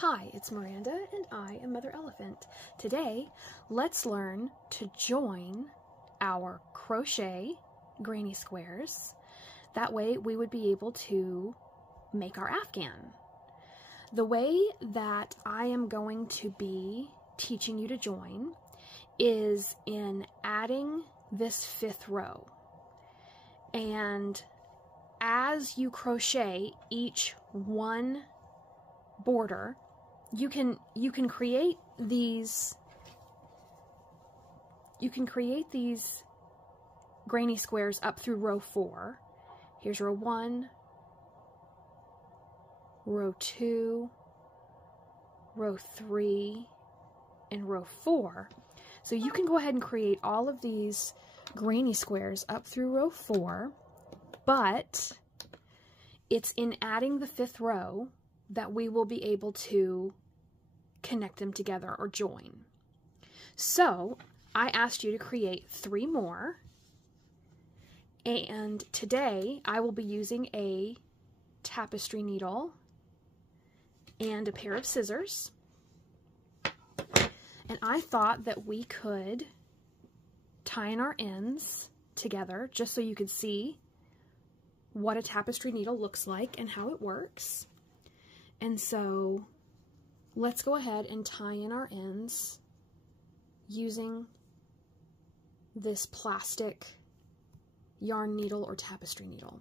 Hi, it's Miranda and I am Mother Elephant. Today, let's learn to join our crochet granny squares. That way we would be able to make our afghan. The way that I am going to be teaching you to join is in adding this fifth row. And as you crochet each one border, you can create these granny squares up through row 4. Here's row 1, row 2, row 3, and row 4. So you can go ahead and create all of these granny squares up through row 4, but it's in adding the fifth row that we will be able to connect them together or join. So I asked you to create 3 more, and today I will be using a tapestry needle and a pair of scissors, and I thought that we could tie in our ends together just so you could see what a tapestry needle looks like and how it works. And so let's go ahead and tie in our ends using this plastic yarn needle or tapestry needle.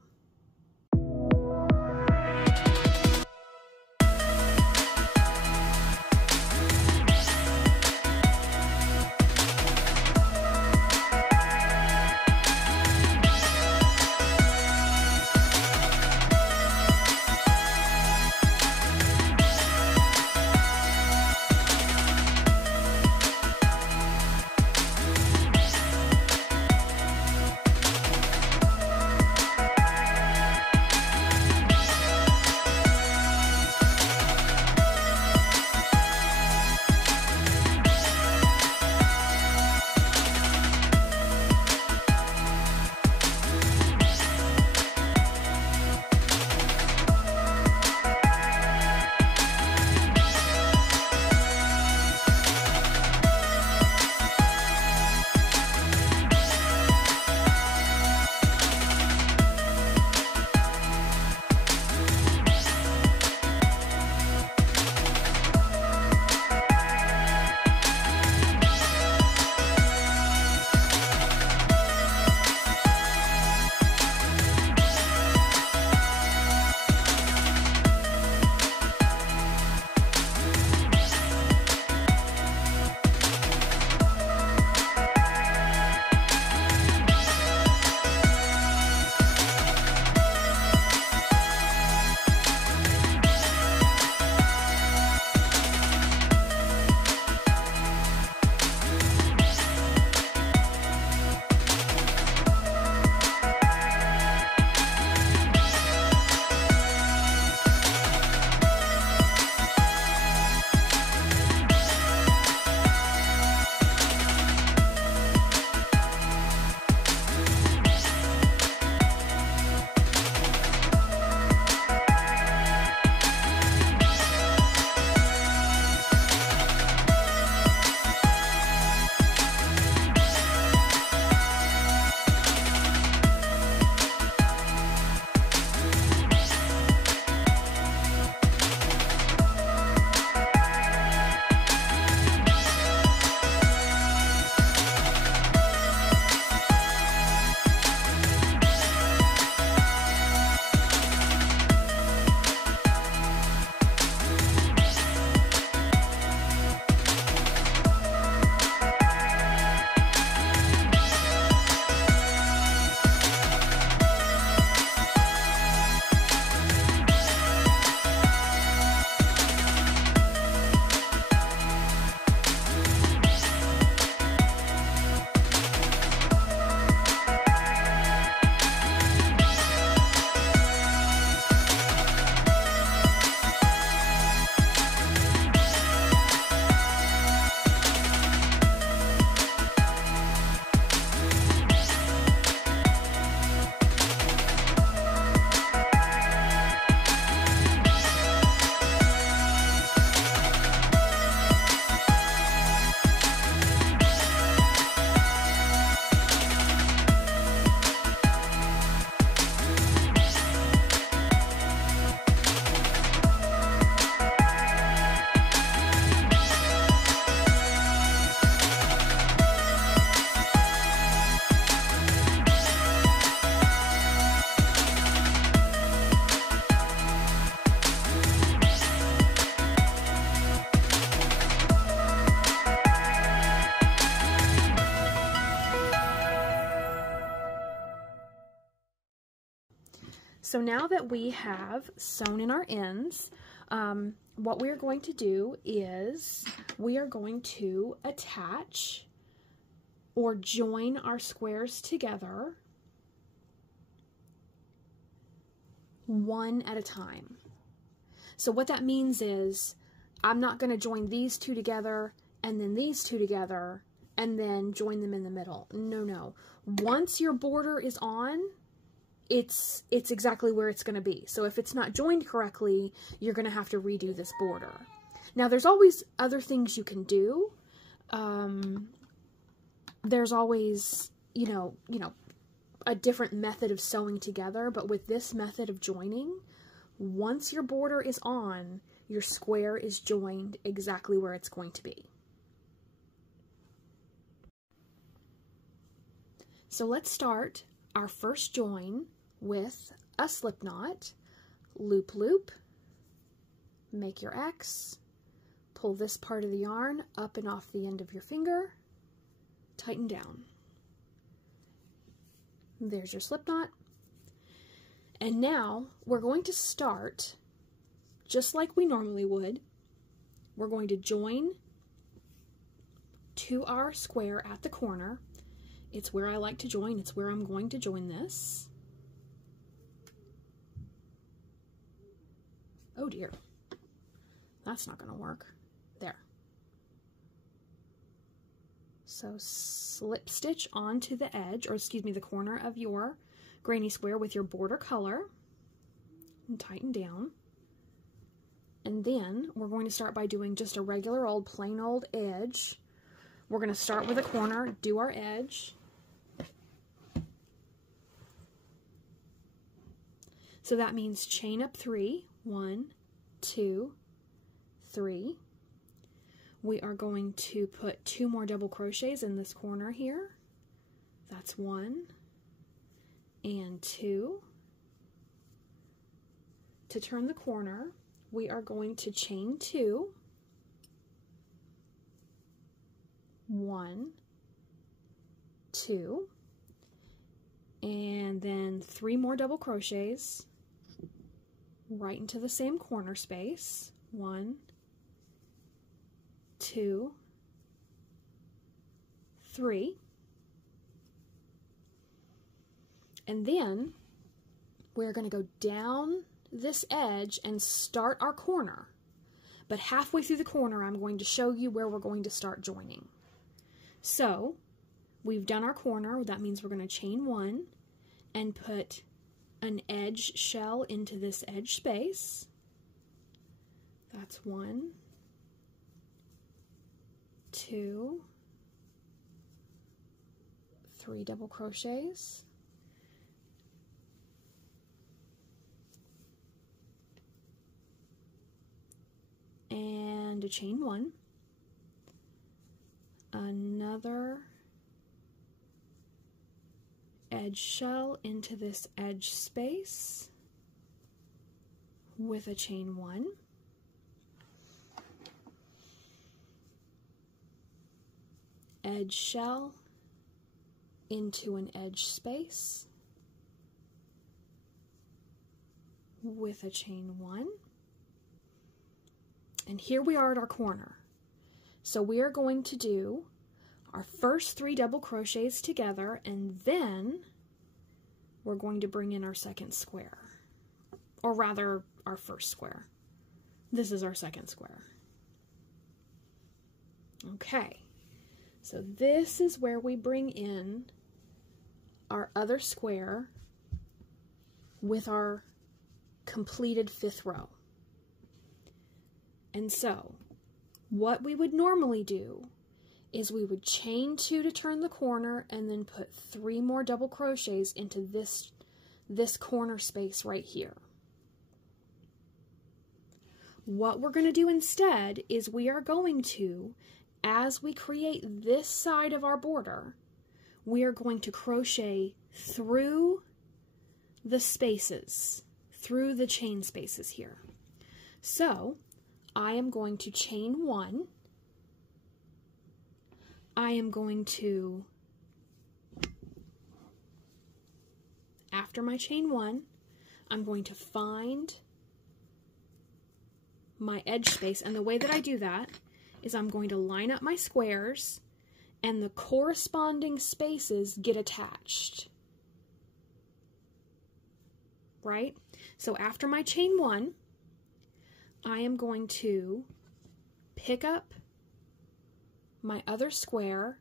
So now that we have sewn in our ends, what we're going to do is we are going to attach or join our squares together one at a time. So what that means is I'm not going to join these two together and then these two together and then join them in the middle. No, no. Once your border is on, it's exactly where it's going to be. So if it's not joined correctly, you're going to have to redo this border. Now there's always other things you can do. There's always, you know, a different method of sewing together, but with this method of joining, once your border is on, your square is joined exactly where it's going to be. So let's start our first join with a slip knot, loop loop, make your X, pull this part of the yarn up and off the end of your finger, tighten down. There's your slip knot. And now we're going to start just like we normally would. We're going to join to our square at the corner. It's where I like to join. It's where I'm going to join this. Oh dear, that's not going to work. There. So slip stitch onto the edge, or excuse me, the corner of your granny square with your border color and tighten down. And then we're going to start by doing just a regular old plain old edge. We're going to start with a corner, do our edge. So that means chain up 3, 1, 2, 3. We are going to put 2 more double crochets in this corner here. That's 1 and 2. To turn the corner, we are going to chain 2, 1, 2, and then 3 more double crochets right into the same corner space. 1, 2, 3. And then we're going to go down this edge and start our corner. But halfway through the corner, I'm going to show you where we're going to start joining. So we've done our corner. That means we're going to chain 1 and put an edge shell into this edge space. That's 1, 2, 3 double crochets. And a chain 1, another edge shell into this edge space with a chain 1, edge shell into an edge space with a chain 1. And here we are at our corner. So we are going to do our first 3 double crochets together, and then we're going to bring in our second square, or rather our first square. This is our second square. Okay, so this is where we bring in our other square with our completed 5th row. And so, what we would normally do is we would chain 2 to turn the corner and then put 3 more double crochets into this corner space right here. What we're going to do instead is we are going to, as we create this side of our border, we are going to crochet through the spaces, through the chain spaces here. So, I am going to chain 1. I am going to, after my chain 1, I'm going to find my edge space, and the way that I do that is I'm going to line up my squares and the corresponding spaces get attached, right? So after my chain 1, I am going to pick up my other square,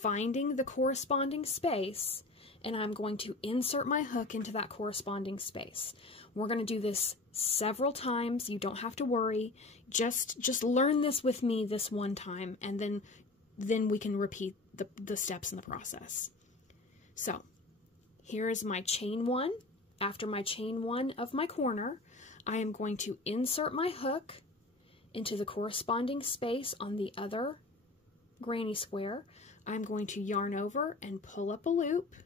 finding the corresponding space, and I'm going to insert my hook into that corresponding space. We're going to do this several times. You don't have to worry. Just learn this with me this one time, and then we can repeat the steps in the process. So here is my chain 1. After my chain 1 of my corner, I am going to insert my hook into the corresponding space on the other granny square. I'm going to yarn over and pull up a loop,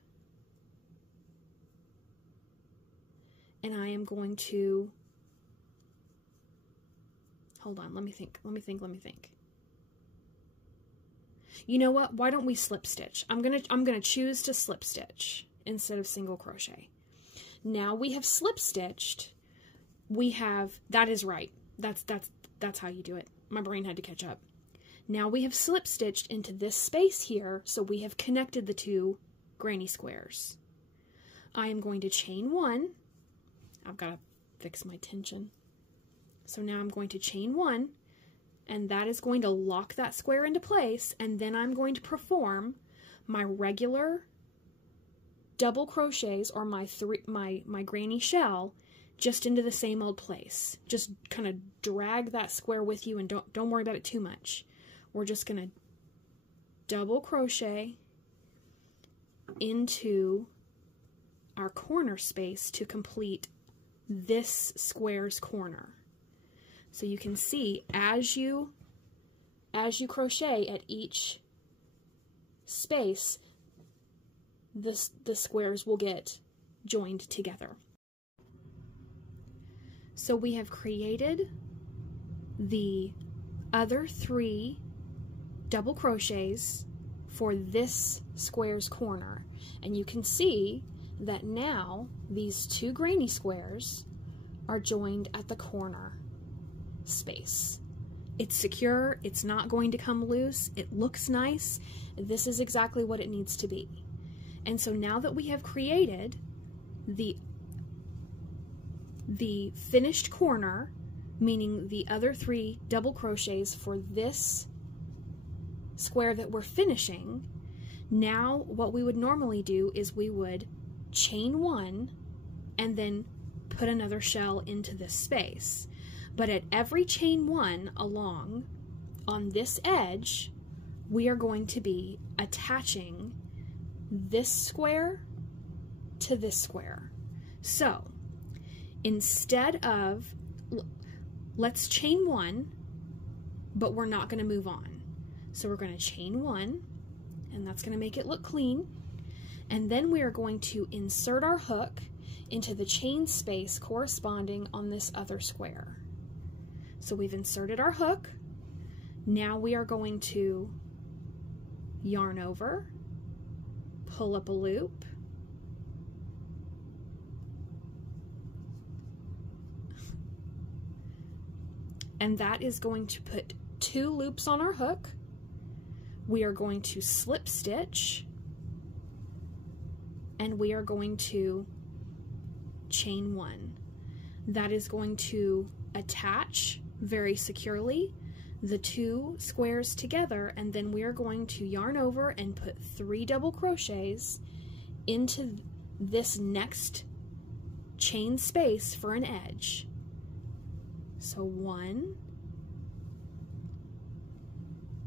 and I am going to, hold on, let me think. You know what? Why don't we slip stitch? I'm gonna choose to slip stitch instead of single crochet. Now we have slip stitched. That is right. That's how you do it. My brain had to catch up. Now we have slip stitched into this space here, so we have connected the two granny squares. I am going to chain 1. I've got to fix my tension. So now I'm going to chain 1, and that is going to lock that square into place, and then I'm going to perform my regular double crochets, or my granny shell, just into the same old place. Just kind of drag that square with you, and don't worry about it too much. We're just going to double crochet into our corner space to complete this square's corner. So you can see as you crochet at each space, the squares will get joined together. So we have created the other 3 double crochets for this square's corner, and you can see that now these 2 granny squares are joined at the corner space. It's secure, it's not going to come loose, it looks nice. This is exactly what it needs to be. And so now that we have created the finished corner, meaning the other 3 double crochets for this square that we're finishing, now what we would normally do is we would chain 1 and then put another shell into this space. But at every chain 1 along on this edge, we are going to be attaching this square to this square. So instead of, let's chain 1, but we're not going to move on. So we're going to chain 1, and that's going to make it look clean. And then we are going to insert our hook into the chain space corresponding on this other square. So we've inserted our hook. Now we are going to yarn over, pull up a loop, and that is going to put 2 loops on our hook. We are going to slip stitch, and we are going to chain 1. That is going to attach very securely the 2 squares together, and then we are going to yarn over and put 3 double crochets into this next chain space for an edge. So 1,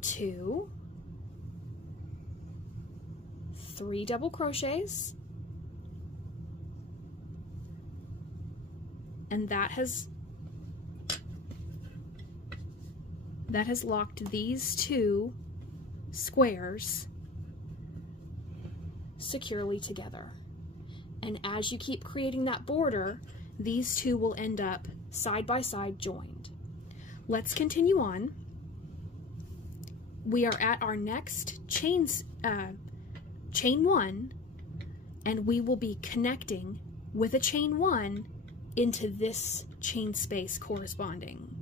2, 3 double crochets, and that has locked these 2 squares securely together. And as you keep creating that border, these 2 will end up side by side joined. Let's continue on. We are at our next chain 1, and we will be connecting with a chain 1 into this chain space corresponding.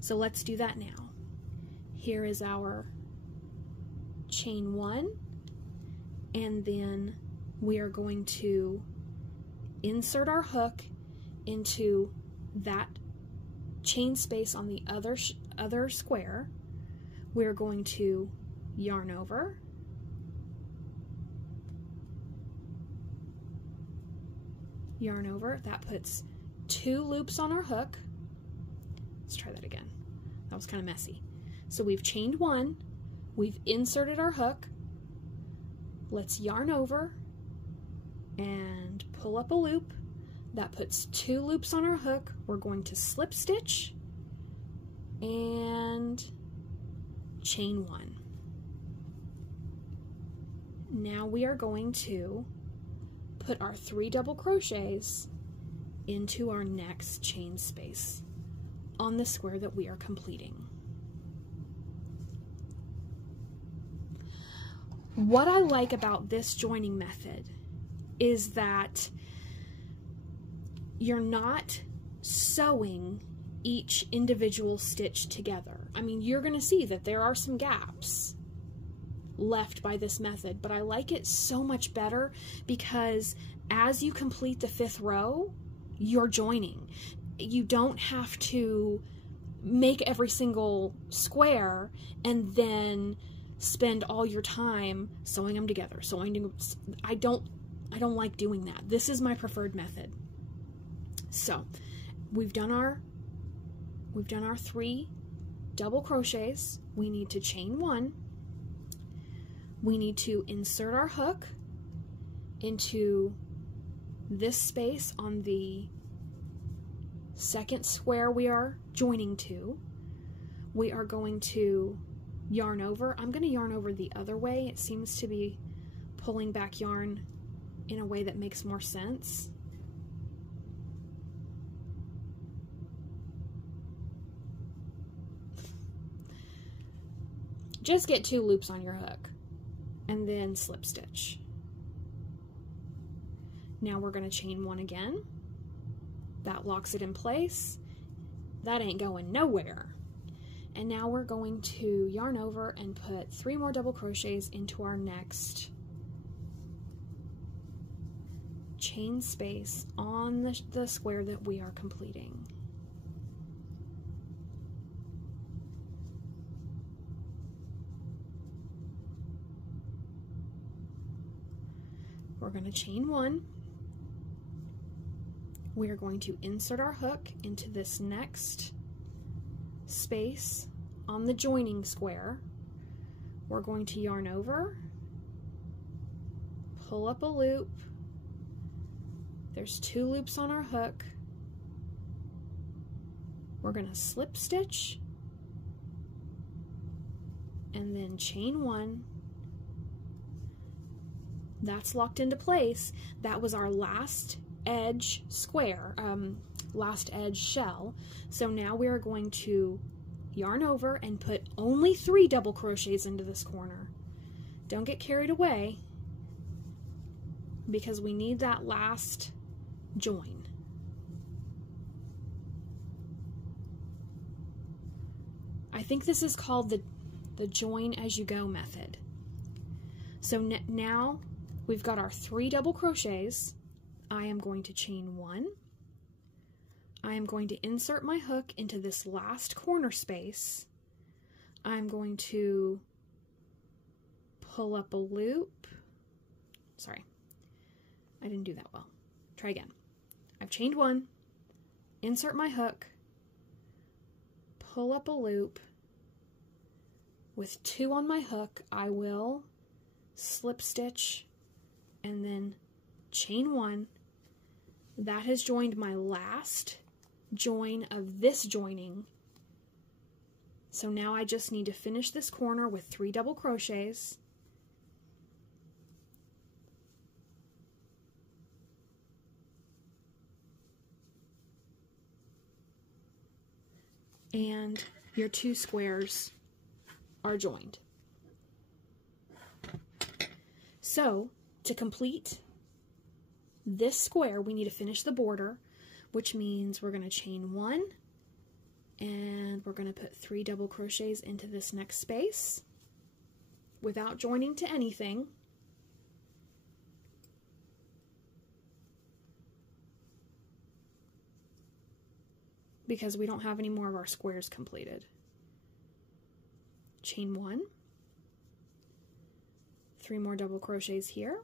So let's do that now. Here is our chain 1, and then we are going to insert our hook into that chain space on the other square. We're going to yarn over, that puts 2 loops on our hook. Let's try that again. That was kind of messy. So we've chained 1, we've inserted our hook. Let's yarn over and pull up a loop. That puts 2 loops on our hook. We're going to slip stitch and chain 1. Now we are going to put our 3 double crochets into our next chain space on the square that we are completing. What I like about this joining method is that you're not sewing each individual stitch together. I mean, you're going to see that there are some gaps left by this method, but I like it so much better because as you complete the 5th row, you're joining. You don't have to make every single square and then spend all your time sewing them together. I don't like doing that. This is my preferred method. So we've done our 3 double crochets. We need to chain 1. We need to insert our hook into this space on the second square we are joining to. We are going to yarn over. I'm going to yarn over the other way. It seems to be pulling back yarn in a way that makes more sense. Just get 2 loops on your hook and then slip stitch. Now we're going to chain 1 again. That locks it in place. That ain't going nowhere. And now we're going to yarn over and put 3 more double crochets into our next chain space on the square that we are completing. We're going to chain 1. We are going to insert our hook into this next space on the joining square. We're going to yarn over, pull up a loop. There's 2 loops on our hook. We're going to slip stitch and then chain 1. That's locked into place. That was our last edge square, last edge shell. So now we are going to yarn over and put only 3 double crochets into this corner. Don't get carried away because we need that last join. I think this is called the join as you go method. So now we've got our 3 double crochets. I am going to chain 1. I am going to insert my hook into this last corner space. I'm going to pull up a loop. Sorry, I didn't do that well. Try again. I've chained 1, insert my hook, pull up a loop. With 2 on my hook, I will slip stitch and then chain 1. That has joined my last join of this joining. So now I just need to finish this corner with 3 double crochets. And your 2 squares are joined. So, to complete this square, we need to finish the border, which means we're going to chain 1, and we're going to put 3 double crochets into this next space without joining to anything. Because we don't have any more of our squares completed. Chain 1, 3 more double crochets here,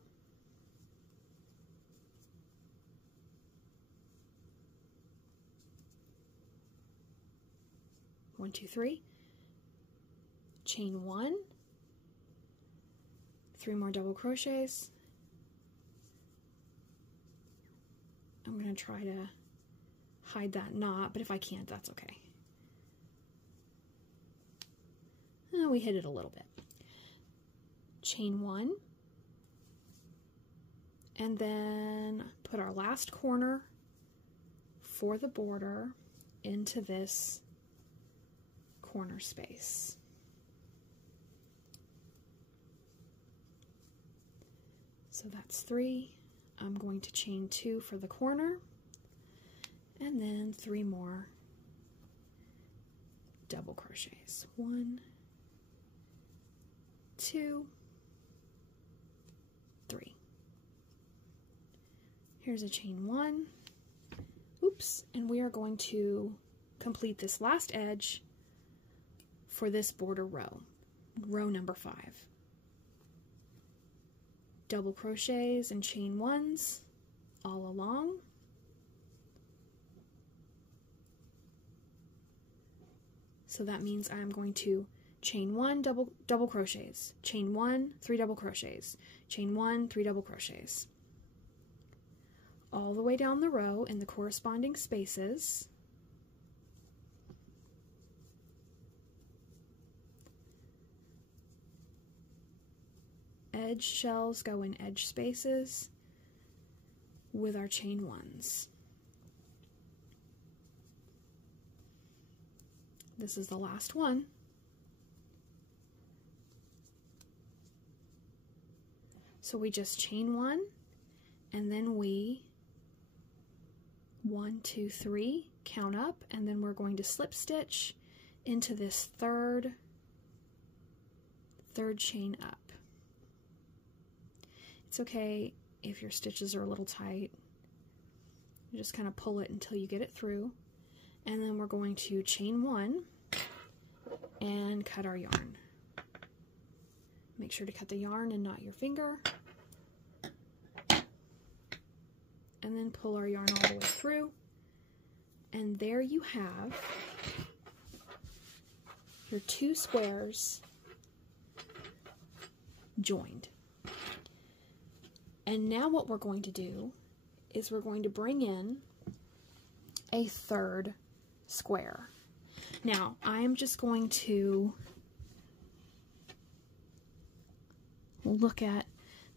one, 2, 3, chain 1, 3 more double crochets. I'm going to try to hide that knot, but if I can't, that's okay. We hit it a little bit. Chain 1, and then put our last corner for the border into this corner space. So that's 3. I'm going to chain 2 for the corner, and then 3 more double crochets. 1, 2, 3. Here's a chain 1. Oops, and we are going to complete this last edge for this border row, row number 5. Double crochets and chain 1s all along. So that means I'm going to chain 1, double crochets, chain 1, 3 double crochets, chain 1, 3 double crochets. All the way down the row in the corresponding spaces. Edge shells go in edge spaces with our chain 1s. This is the last one. So we just chain 1, and then we 1, 2, 3 count up, and then we're going to slip stitch into this third chain up. It's okay if your stitches are a little tight. You just kind of pull it until you get it through, and then we're going to chain 1 and cut our yarn. Make sure to cut the yarn and not your finger. And then pull our yarn all the way through. And there you have your 2 squares joined. And now what we're going to do is we're going to bring in a 3rd square. Now, I am just going to look at,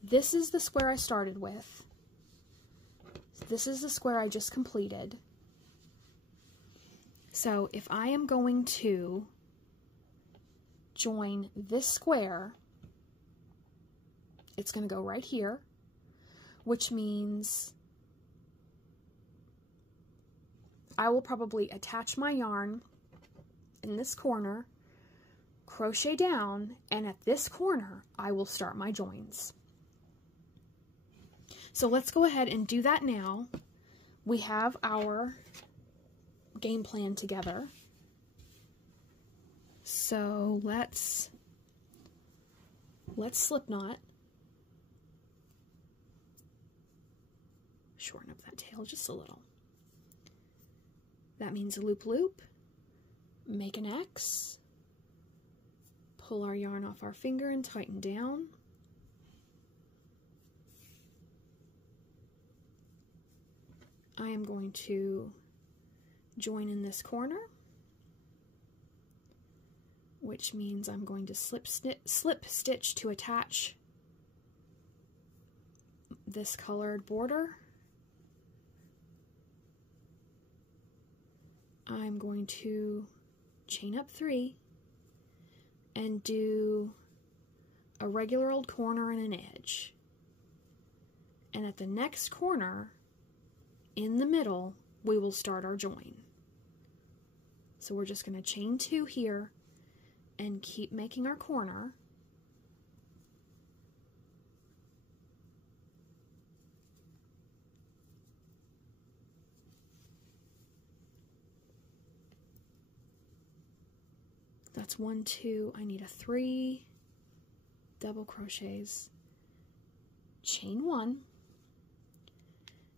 this is the square I started with. This is the square I just completed. So if I am going to join this square, it's going to go right here, which means I will probably attach my yarn in this corner, crochet down, and at this corner I will start my joins. So let's go ahead and do that now. We have our game plan together. So let's slip knot. Shorten up that tail just a little. That means a loop loop, make an X, pull our yarn off our finger and tighten down. I am going to join in this corner, which means I'm going to slip stitch to attach this colored border. I'm going to chain up 3 and do a regular old corner and an edge. And at the next corner, in the middle, we will start our join. So we're just going to chain 2 here and keep making our corner. That's 1, 2, I need a 3 double crochets, chain 1,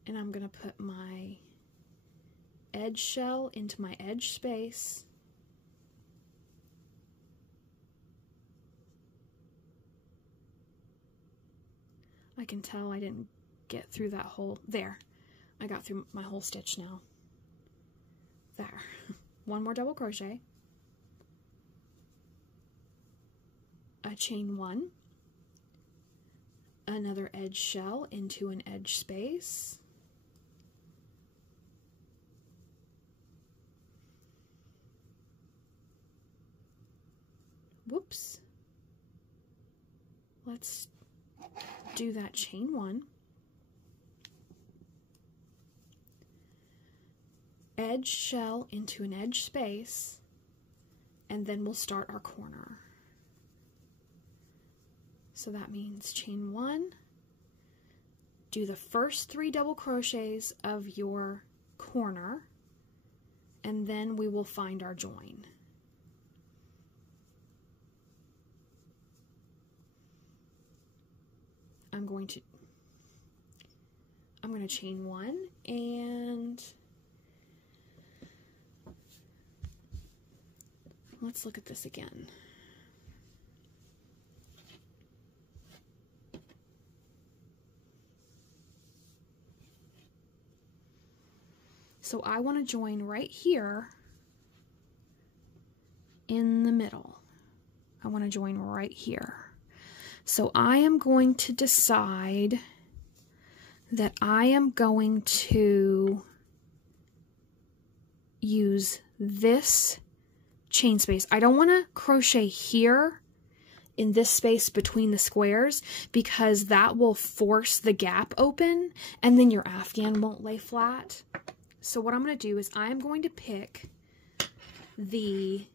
and I'm going to put my edge shell into my edge space, I can tell I didn't get through that whole, there, I got through my whole stitch now, there, 1 more double crochet, a chain 1, another edge shell into an edge space, whoops, let's do that chain 1, edge shell into an edge space, and then we'll start our corner. So that means chain 1, do the first 3 double crochets of your corner, and then we will find our join. I'm going to chain 1, and let's look at this again. So I want to join right here in the middle. I want to join right here. So I am going to decide that I am going to use this chain space. I don't want to crochet here in this space between the squares because that will force the gap open and then your afghan won't lay flat. So what I'm going to do is I'm going to pick the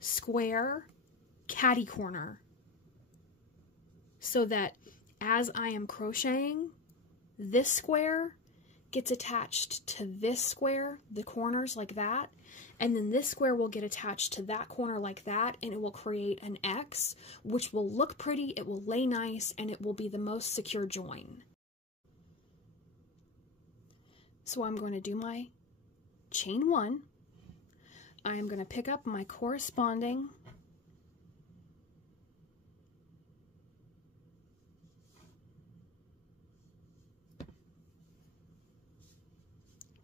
square caddy corner so that as I am crocheting, this square gets attached to this square, the corners like that, and then this square will get attached to that corner like that, and it will create an X, which will look pretty, it will lay nice, and it will be the most secure join. So I'm going to do my chain 1. I am going to pick up my corresponding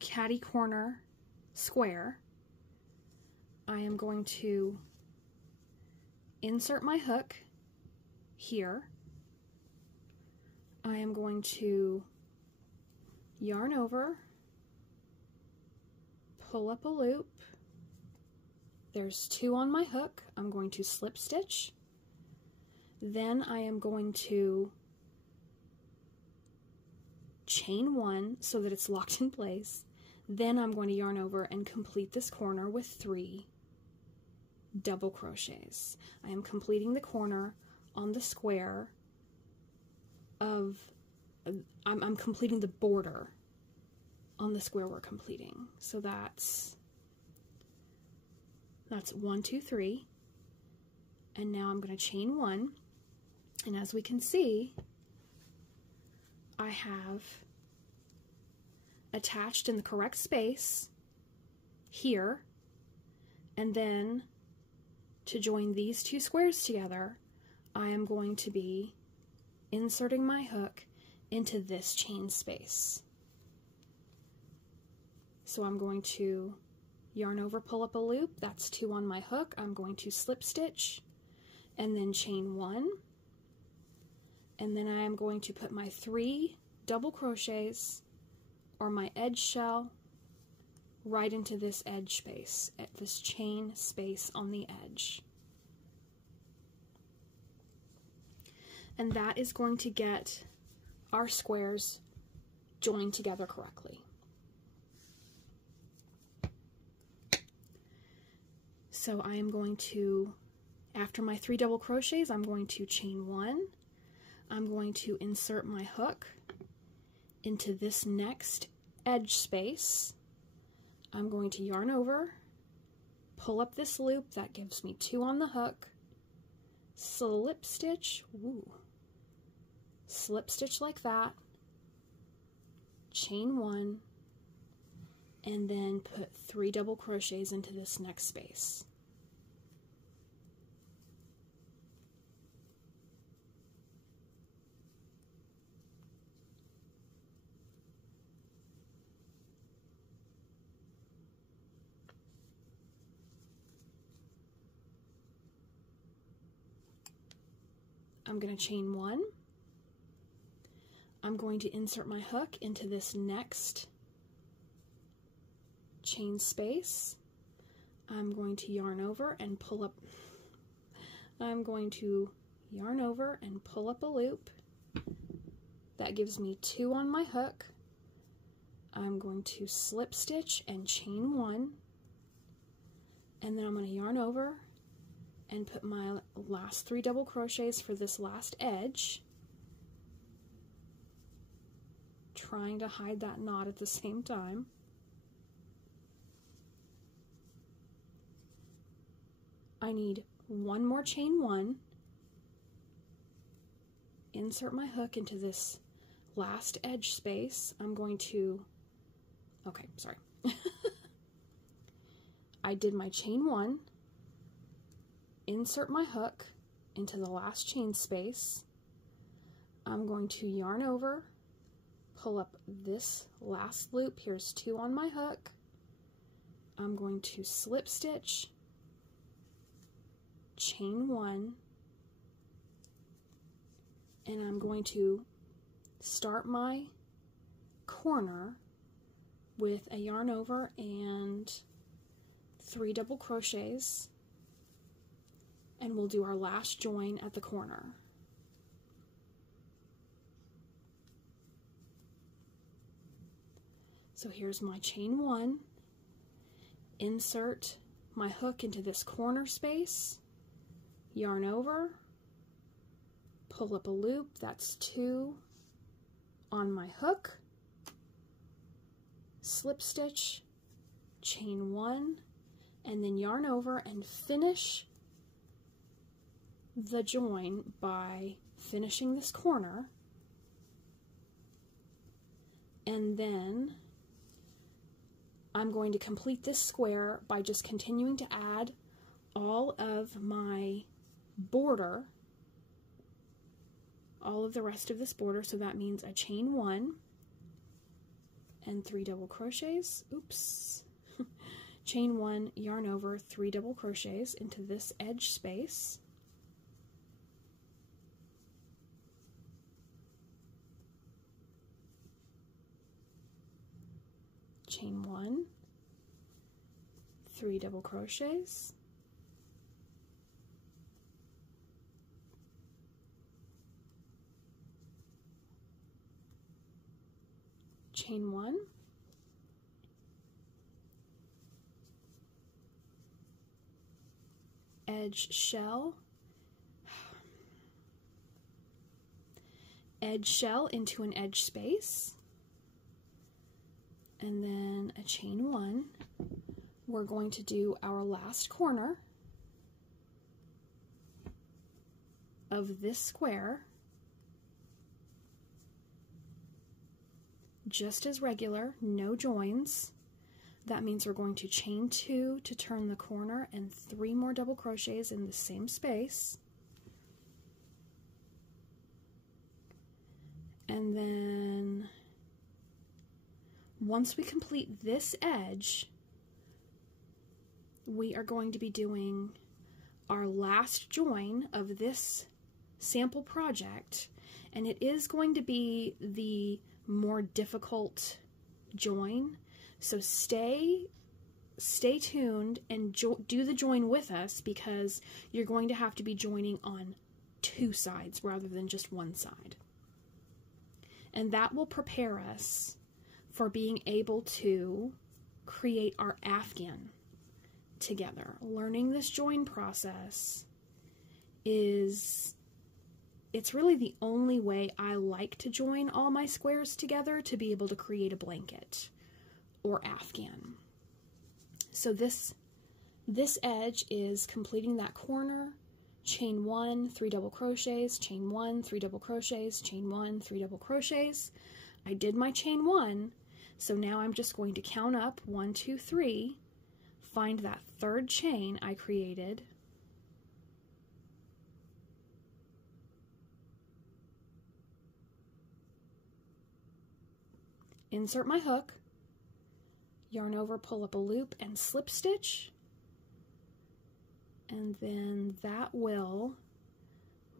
caddy corner square. I am going to insert my hook here. I am going to yarn over, pull up a loop. There's 2 on my hook. I'm going to slip stitch. Then I am going to chain 1 so that it's locked in place. Then I'm going to yarn over and complete this corner with 3 double crochets. I am completing the corner on the square of, I'm completing the border on the square we're completing. So that's 1, 2, 3. And now I'm going to chain 1. And as we can see, I have attached in the correct space here, and then to join these 2 squares together, I am going to be inserting my hook into this chain space. So I'm going to yarn over, pull up a loop, that's 2 on my hook, I'm going to slip stitch, and then chain 1, and then I am going to put my 3 double crochets or my edge shell right into this edge space, at this chain space on the edge. and that is going to get our squares joined together correctly. So I am going to, after my 3 double crochets, I'm going to chain 1. I'm going to insert my hook into this next edge space. I'm going to yarn over, pull up this loop, that gives me 2 on the hook, slip stitch, slip stitch like that, chain 1, and then put 3 double crochets into this next space. I'm going to chain 1. I'm going to insert my hook into this next chain space. I'm going to yarn over and pull up. I'm going to yarn over and pull up a loop. That gives me 2 on my hook. I'm going to slip stitch and chain 1, and then I'm going to yarn over and put my last 3 double crochets for this last edge, trying to hide that knot at the same time. I need 1 more chain 1, insert my hook into this last edge space. I'm going to, okay, sorry. I did my chain 1, insert my hook into the last chain space. I'm going to yarn over, pull up this last loop. Here's 2 on my hook. I'm going to slip stitch, chain 1, and I'm going to start my corner with a yarn over and 3 double crochets, and we'll do our last join at the corner. So here's my chain 1, insert my hook into this corner space, yarn over, pull up a loop, that's 2 on my hook, slip stitch, chain 1, and then yarn over and finish the join by finishing this corner, and then I'm going to complete this square by just continuing to add all of my border, all of the rest of this border. So that means a chain 1 and 3 double crochets, oops, chain 1, yarn over, 3 double crochets into this edge space, chain 1, 3 double crochets, chain 1, edge shell, edge shell into an edge space, and then a chain 1. We're going to do our last corner of this square just as regular, no joins. That means we're going to chain 2 to turn the corner and 3 more double crochets in the same space. And then once we complete this edge, we are going to be doing our last join of this sample project, and it is going to be the more difficult join, so stay tuned and do the join with us, because you're going to have to be joining on two sides rather than just one side. And that will prepare us for being able to create our afghan together. Learning this join process it's really the only way I like to join all my squares together to be able to create a blanket or afghan. So this edge is completing that corner, chain 1, 3 double crochets, chain 1, 3 double crochets, chain 1, 3 double crochets. I did my chain 1, so now I'm just going to count up 1, 2, 3, find that third chain I created, insert my hook, yarn over, pull up a loop, and slip stitch. And then that will,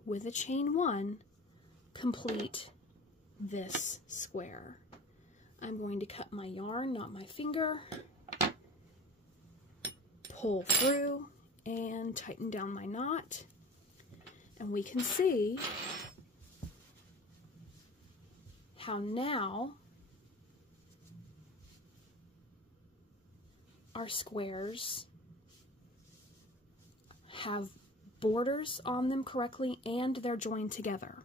with a chain 1, complete this square. I'm going to cut my yarn, not my finger, pull through, and tighten down my knot. And we can see how now our squares have borders on them correctly and they're joined together.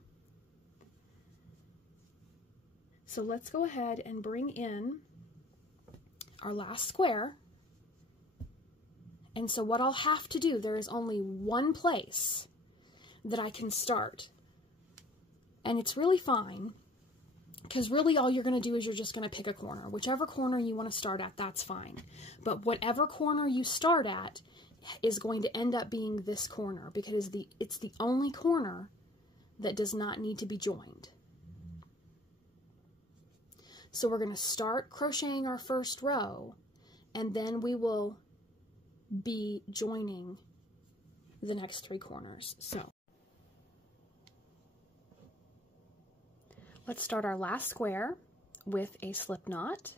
So let's go ahead and bring in our last square. And so what I'll have to do, there is only one place that I can start. And it's really fine, because really all you're going to do is you're just going to pick a corner. Whichever corner you want to start at, that's fine. But whatever corner you start at is going to end up being this corner, because it's the only corner that does not need to be joined. So we're going to start crocheting our first row, and then we will be joining the next 3 corners. So let's start our last square with a slip knot.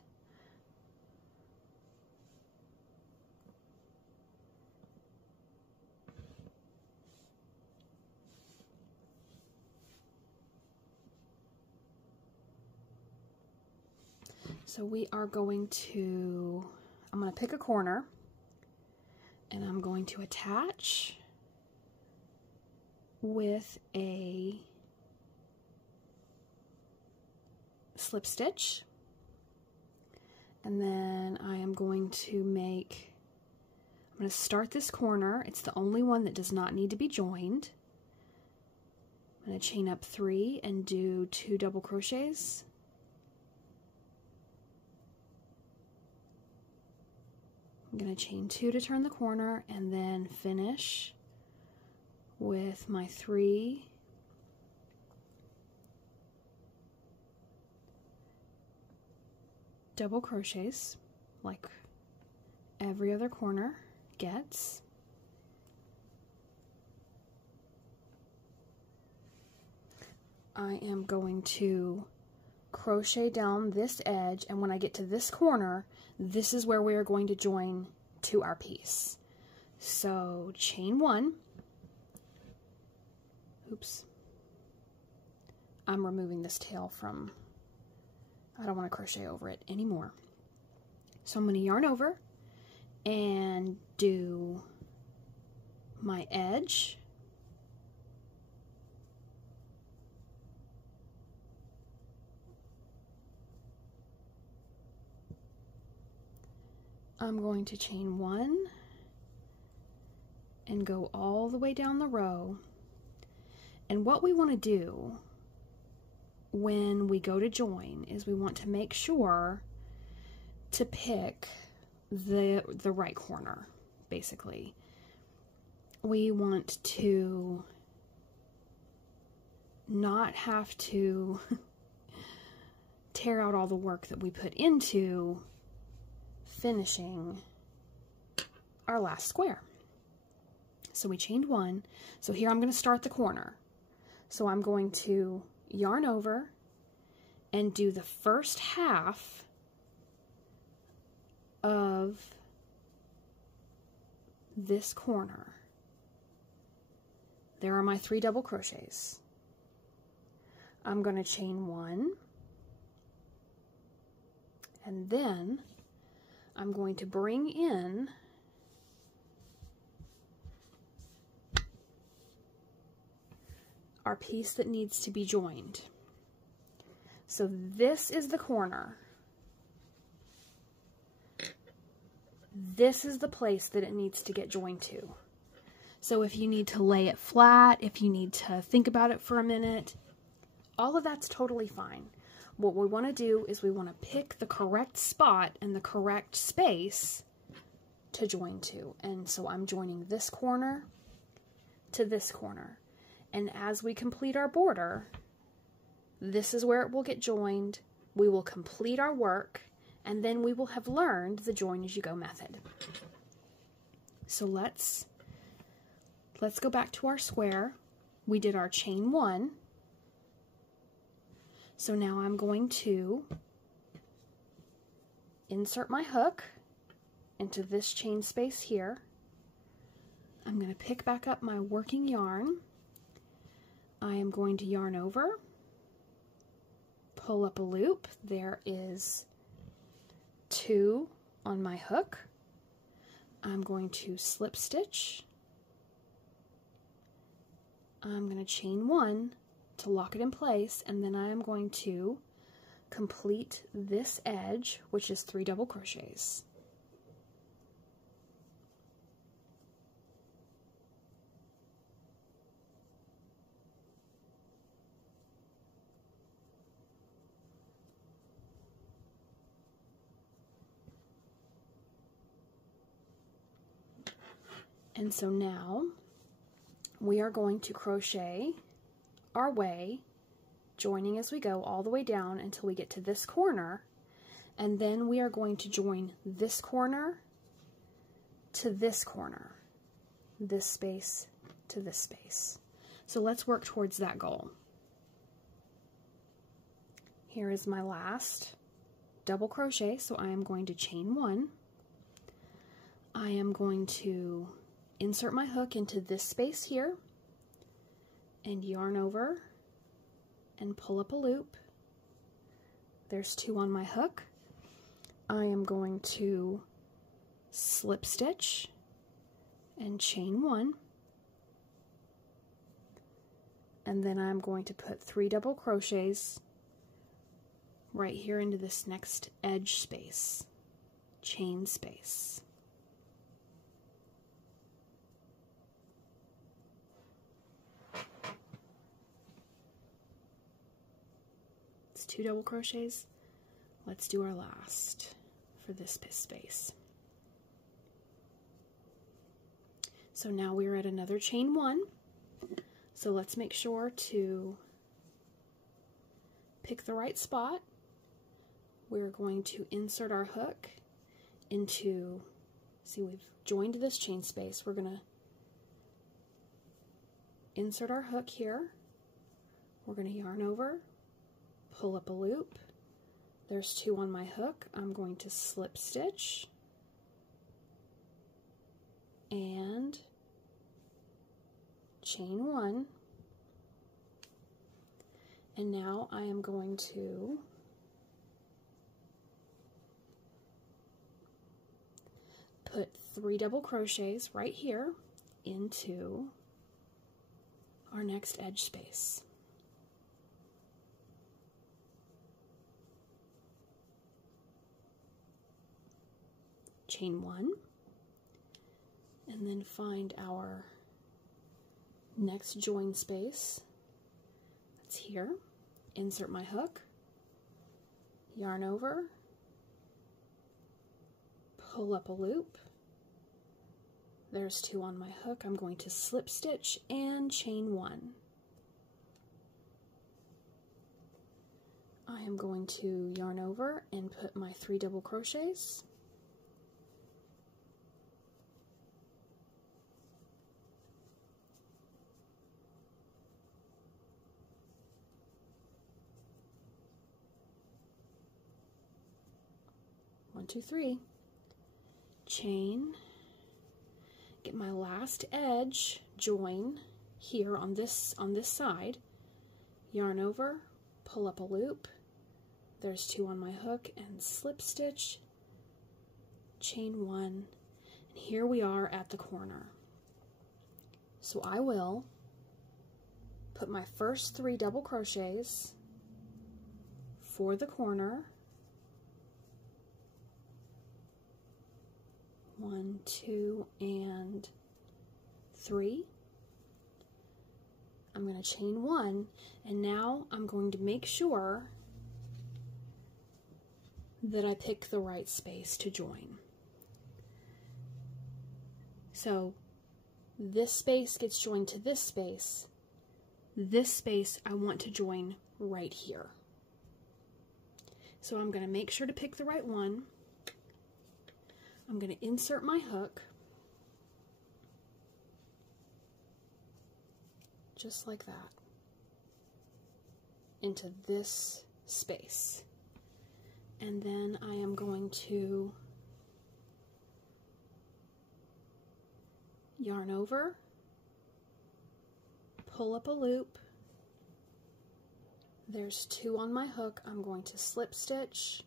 So we are going to, I'm going to pick a corner and I'm going to attach with a slip stitch, and then I am going to I'm going to start this corner. It's the only one that does not need to be joined. I'm going to chain up 3 and do 2 double crochets. I'm going to chain 2 to turn the corner and then finish with my 3 double crochets like every other corner gets. I am going to crochet down this edge, and when I get to this corner, this is where we are going to join to our piece. So chain 1, oops, I'm removing this tail from, I don't want to crochet over it anymore. So I'm going to yarn over and do my edge, I'm going to chain 1 and go all the way down the row. And what we want to do when we go to join is we want to make sure to pick the right corner, basically. We want to not have to tear out all the work that we put into finishing our last square. So we chained 1. So here I'm going to start the corner. So I'm going to yarn over and do the first half of this corner. there are my 3 double crochets. I'm going to chain 1, and then I'm going to bring in our piece that needs to be joined. So this is the corner. This is the place that it needs to get joined to. So if you need to lay it flat, if you need to think about it for a minute, all of that's totally fine. What we want to do is we want to pick the correct spot and the correct space to join to. And so I'm joining this corner to this corner. And as we complete our border, this is where it will get joined. We will complete our work, and then we will have learned the join as you go method. So let's go back to our square. We did our chain 1. So now I'm going to insert my hook into this chain space here. I'm going to pick back up my working yarn. I am going to yarn over, pull up a loop. There is 2 on my hook. I'm going to slip stitch. I'm going to chain 1 to lock it in place, and then I am going to complete this edge, which is 3 double crochets. And so now we are going to crochet our way, joining as we go all the way down until we get to this corner, and then we are going to join this corner to this corner, this space to this space. So let's work towards that goal. Here is my last double crochet, so I am going to chain 1. I am going to insert my hook into this space here and yarn over and pull up a loop. There's 2 on my hook. I am going to slip stitch and chain 1, and then I'm going to put 3 double crochets right here into this next edge space, chain space. It's 2 double crochets. Let's do our last for this space. So now we're at another chain 1. So let's make sure to pick the right spot. We're going to insert our hook into, see, we've joined this chain space. We're going to insert our hook here. We're going to yarn over, pull up a loop. There's 2 on my hook. I'm going to slip stitch and chain 1. And now I am going to put 3 double crochets right here into our next edge space. Chain 1, and then find our next join space. That's here. Insert my hook, yarn over, pull up a loop. There's 2 on my hook. I'm going to slip stitch and chain 1. I am going to yarn over and put my 3 double crochets. One, 2, 3, chain, get my last edge, join, here on this side, yarn over, pull up a loop, there's 2 on my hook, and slip stitch, chain 1, and here we are at the corner. So I will put my first 3 double crochets for the corner, 1, 2, and 3. I'm going to chain 1, and now I'm going to make sure that I pick the right space to join. So this space gets joined to this space. This space I want to join right here. So I'm going to make sure to pick the right one. I'm going to insert my hook, just like that, into this space. And then I am going to yarn over, pull up a loop, there's 2 on my hook, I'm going to slip stitch,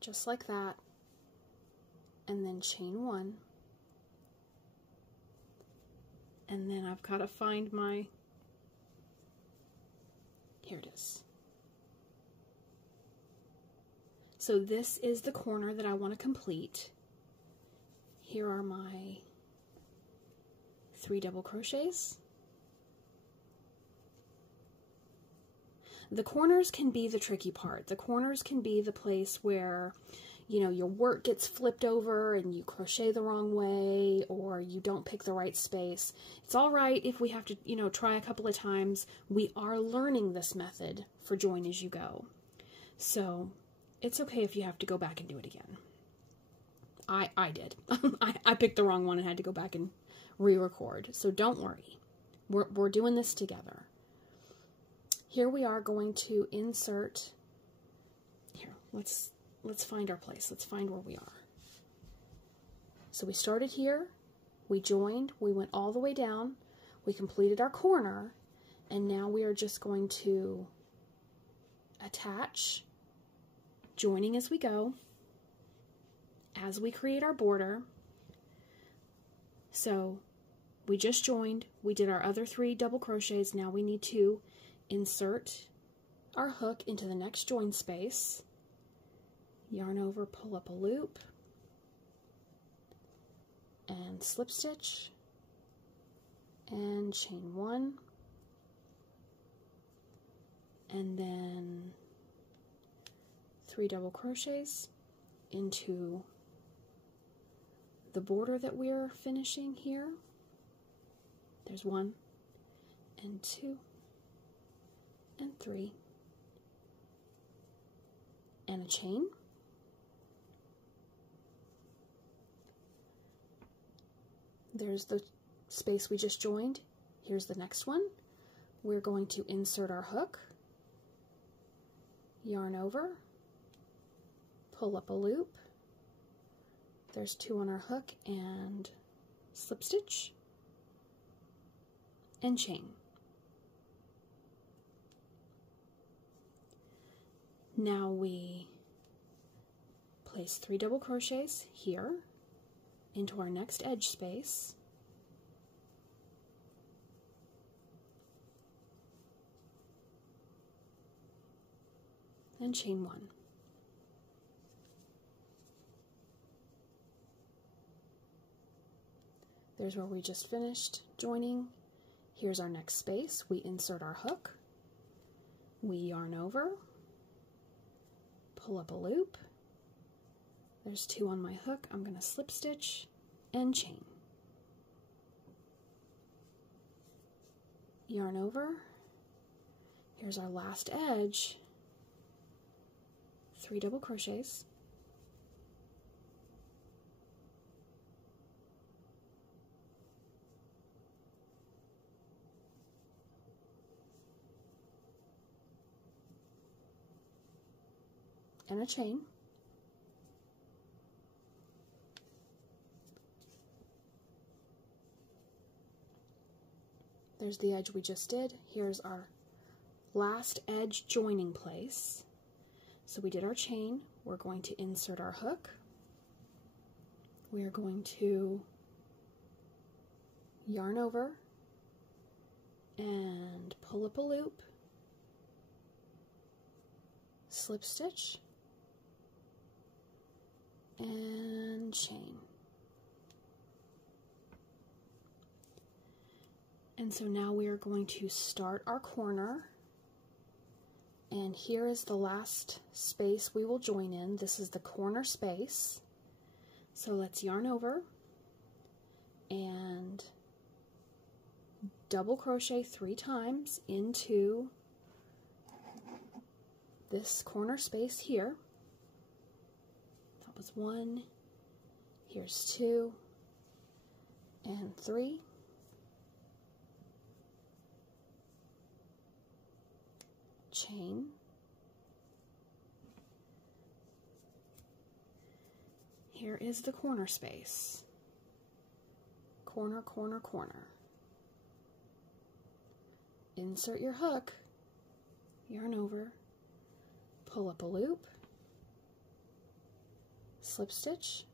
just like that, and then chain 1, and then I've got to find my, here it is. So this is the corner that I want to complete. Here are my 3 double crochets. The corners can be the tricky part. The corners can be the place where, you know, your work gets flipped over and you crochet the wrong way, or you don't pick the right space. It's all right if we have to, you know, try a couple of times. We are learning this method for join as you go. So it's okay if you have to go back and do it again. I did. I picked the wrong one and had to go back and re-record. So don't worry. We're doing this together. Here we are going to insert, here, let's find our place. Let's find where we are. So we started here, we joined, we went all the way down, we completed our corner, and now we are just going to attach, joining as we go, as we create our border. So we just joined, we did our other 3 double crochets, now we need to insert our hook into the next join space, yarn over, pull up a loop, and slip stitch, and chain 1, and then 3 double crochets into the border that we're finishing here. There's 1 and 2 and 3, and a chain. There's the space we just joined. Here's the next one. We're going to insert our hook, yarn over, pull up a loop. There's 2 on our hook, and slip stitch, and chain. Now we place 3 double crochets here into our next edge space, and chain 1. There's where we just finished joining. Here's our next space. We insert our hook, we yarn over, pull up a loop. There's 2 on my hook. I'm going to slip stitch and chain. Yarn over. Here's our last edge. 3 double crochets. And a chain. There's the edge we just did. Here's our last edge joining place. So we did our chain. We're going to insert our hook. We are going to yarn over and pull up a loop, slip stitch, and chain. And so now we are going to start our corner, and here is the last space we will join in. This is the corner space. So let's yarn over and double crochet 3 times into this corner space here. That was 1, here's 2, and 3. Chain. Here is the corner space. Corner, corner, corner. Insert your hook, yarn over, pull up a loop, slip stitch,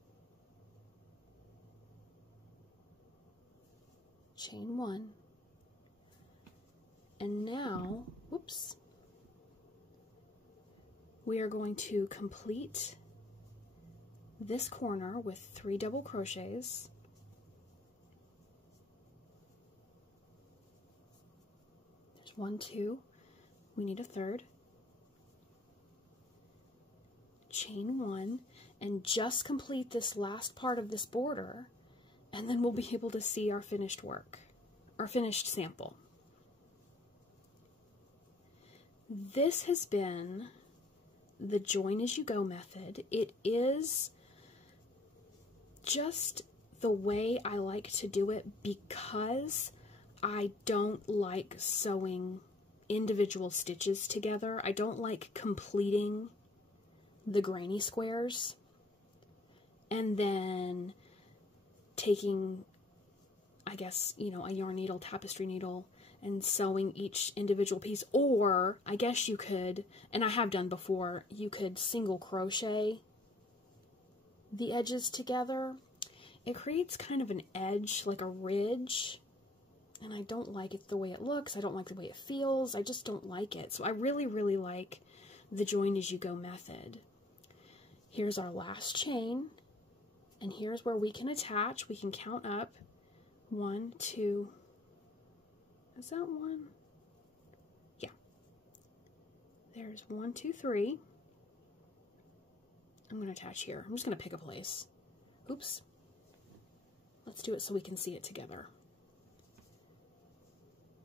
chain 1, and now, whoops, we are going to complete this corner with 3 double crochets. There's 1, 2, we need a 3rd, chain 1, and just complete this last part of this border, and then we'll be able to see our finished work, our finished sample. This has been the join as you go method. It is just the way I like to do it because I don't like sewing individual stitches together. I don't like completing the granny squares and then taking, I guess, you know, a yarn needle, tapestry needle, and sewing each individual piece. Or I guess you could, and I have done before, you could single crochet the edges together. It creates kind of an edge, like a ridge, and I don't like it the way it looks. I don't like the way it feels. I just don't like it. So I really, really like the join as you go method. Here's our last chain, and here's where we can attach. We can count up 1, 2, is that 1? Yeah. There's 1, 2, 3. I'm going to attach here. I'm just going to pick a place. Oops. Let's do it so we can see it together.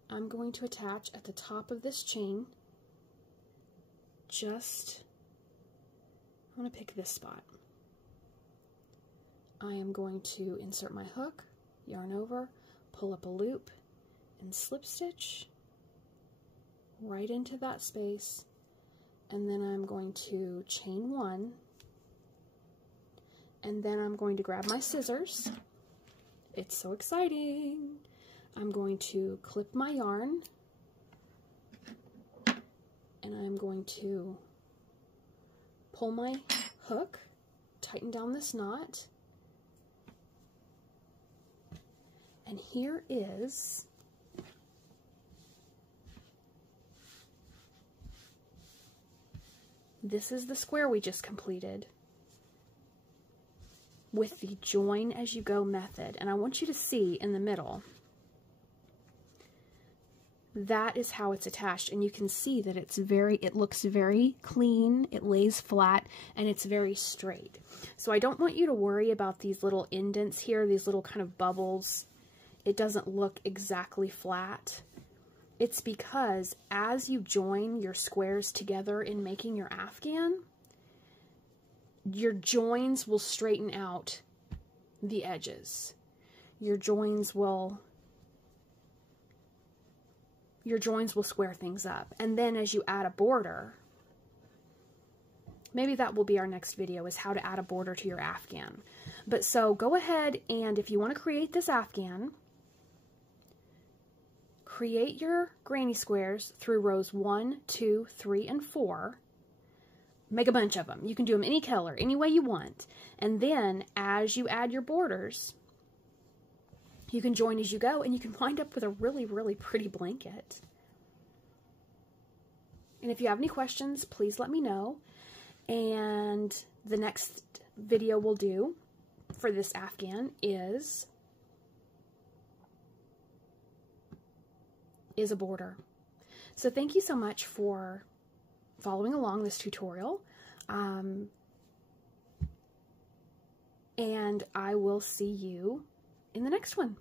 I'm going to attach at the top of this chain. I'm going to pick this spot. I am going to insert my hook, yarn over, pull up a loop, and slip stitch right into that space, and then I'm going to chain 1, and then I'm going to grab my scissors. It's so exciting. I'm going to clip my yarn, and I'm going to pull my hook, tighten down this knot, and here is this is the square we just completed with the join as you go method. And I want you to see in the middle, that is how it's attached. And you can see that it looks very clean, it lays flat, and it's very straight. So I don't want you to worry about these little indents here, these little kind of bubbles. It doesn't look exactly flat. It's because as you join your squares together in making your afghan, your joins will straighten out the edges. Your joins will square things up. And then as you add a border, maybe that will be our next video, is how to add a border to your afghan. But so go ahead, and if you want to create this afghan, create your granny squares through rows 1, 2, 3, and 4. Make a bunch of them. You can do them any color, any way you want. And then as you add your borders, you can join as you go, and you can wind up with a really, really pretty blanket. And if you have any questions, please let me know. And the next video we'll do for this Afghan is a border. So thank you so much for following along this tutorial. And I will see you in the next one.